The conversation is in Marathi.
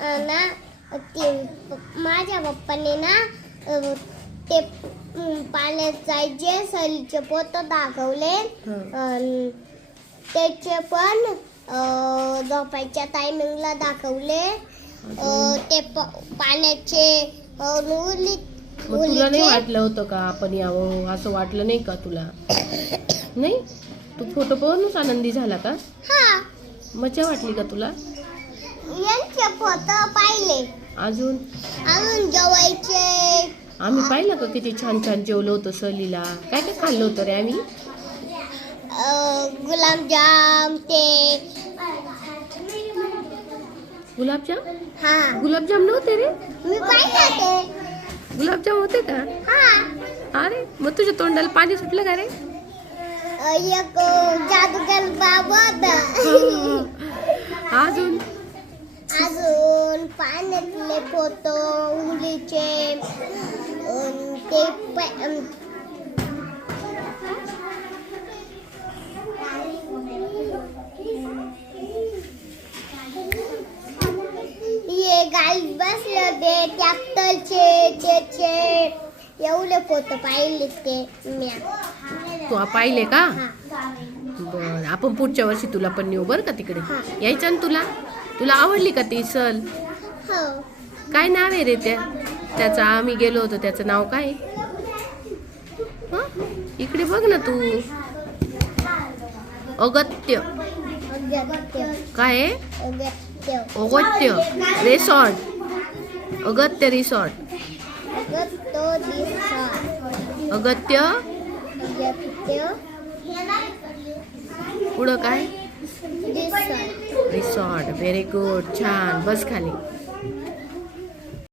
ना ते माझ्या पप्पाने ना ते पाण्यात जायचे सहलीचे फोटो दाखवले. त्याचे पण झोपायच्या टायमिंगला दाखवले. ते पाण्याचे मग तुला नाही वाटलं होतं का आपण यावं? असं वाटलं नाही का तुला? नाही, तू फोटो पाहूनच आनंदी झाला का? हा, मजा वाटली का तुला? यांचे फोटो पाहिले. अजून जेवायचे आम्ही पाहिलं का किती छान छान जेवलो होतो सहलीला. काय काय खाल्लं होतं रे आम्ही? गुलाबजाम ते गुलाबजाम? हा, गुलाबजाम नव्हते रे. मी पाहिलं ते. गुलाबजाम होते का? हा, अरे मग तुझ्या तोंडाला पाणी सुटलं का रे? एक जादूगर बाबा होता. अजून पाण्यातले फोटो उंगलीचे ते ये गाडीत बसले होते ट्रॅक्टरचे त्याचे एवढे फोटो पाहिले ते मी. तू पाहिले का? बर, आपण पुढच्या वर्षी तुला पण नेऊ बर का तिकडे. यायचं ना तुला? तुला आवडली का ती सहल? हो. काय नाव आहे रे त्याचं? आम्ही गेलो होतो त्याचं नाव काय? इकडे बघ ना तू. अगत्य. काय आहे? अगत्य रिसॉर्ट. अगत्य रिसॉर्ट. अगत्य पुढं काय? रिसॉर्ट. व्हेरी गुड, छान. बस खाली.